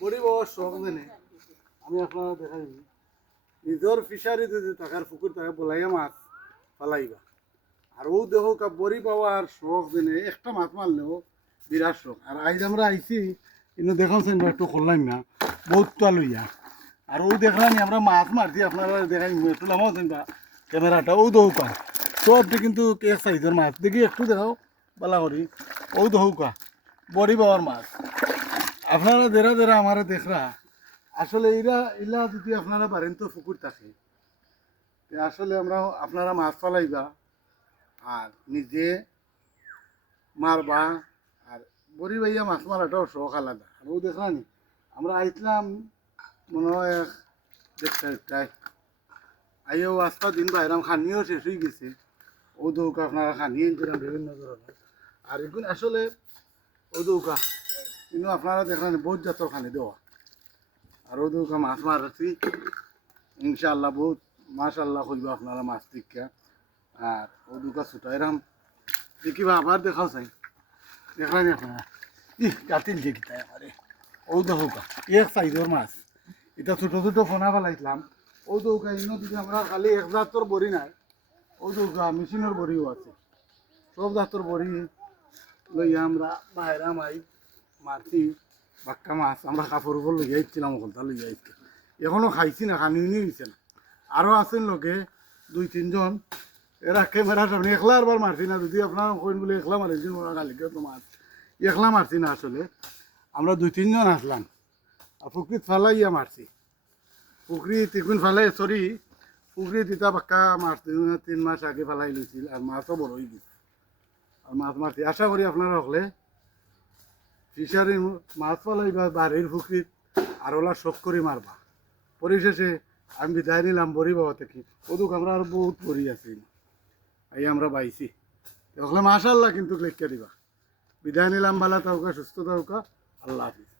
বড়ি বাবার শখ দেনে আমি আপনারা দেখাই নিজের ফিশারি যদি টাকার পুকুর তাকে বলাইয়া মাছ ফালাইবা আর ও দেখো বড়ি পাওয়ার শখ দেনে একটা মাছ মারলেও বিরাট শখ আর আজ আমরা আইছি কিন্তু দেখাচ্ছেন একটু করলাম না বহুত তা লইয়া আর ও দেখলাম আমরা মাছ মারছি আপনারা দেখাই একটু নামাও বা ক্যামেরাটা ও দৌকা সবটি কিন্তু এক সাইজের মাছ দেখি একটু দেখাও বালা করি ও দৌকা বড়ি পাওয়ার মাছ আপনারা দেরা দেরা আমার দেখরা আসলে ইলা যদি আপনারা পারেন তো পুকুর থাকে আসলে আমরা আপনারা মাছ পালাইবা আর নিজে মারবা আর বড়ি বাইয়া মাছ মারাটাও শখ আলাদা আর ও দেখলানি আমরা আইতলাম মনে হয় দেখতে আইও আজটা দিন বাইরাম খানিও শেষ হয়ে গেছে ও দৌকা আপনারা খানিয়ে এনেছিলাম বিভিন্ন ধরনের আর এগুলো আসলে ও দৌকা কিন্তু আপনারা দেখলেন বহুত জাতর খানি দেওয়া আর ও দৌকা মাছ মারছি ইনশাআল্লাহ বহুত মাশাল্লাহ করবো আপনারা মাছ টিকা আর ও দৌকা ছুটাইরাম দেখিবা আবার দেখাও চাই দেখলেন আপনারা কাটিল যে কিতা আমারে ও দৌকা এক সাইজের মাছ এটা ছোটো ছোটো ফোনা ফেলাইছিলাম ও দৌকা ইনো যদি আমরা খালি এক জাতর বড়ি নাই ও দৌকা মেশিনের বড়িও আছে সব জাতর বড়ি লইয়া আমরা বাইরাম আই মারছি বাক্কা মাছ আমরা কাপড় উপর লইয়া ইচ্ছিলাম ওখানটা লইয়া ইচ্ছি এখনও খাইছি না খানি নিয়ে গেছে না আরও আছেন লোকে 2-3 জন এরা ক্যামেরার সামনে একলা আরবার মারছি না যদি আপনারা কইন বলে একলা মারিছি ওরা কালিকে তো মাছ একলা মারছি না আসলে আমরা 2-3 জন আসলাম আর পুকুরিত ফালাইয়া মারছি পুকুরিত এখন ফালাই পুকুরিত ইটা বাক্কা মারছি 3 মাস আগে ফালাই লইছিল আর মাছও বড় হয়ে গেছে আর মাছ মারছি আশা করি আপনারা হলে ফিশারি মাছ পালাইবা বাড়ির পুকুরিত আর ওলা শখ করে মারবা পরিশেষে আমি বিদায় নিলাম বড়ি বাবা থেকে ওদুক আমরা আর বহুত বড়ি আছি এই আমরা পাইছি তাহলে মাশাআল্লাহ কিন্তু লেখা দিবা বিদায় নিলাম ভালো থাকা সুস্থ থাকা আল্লাহ হাফিজ।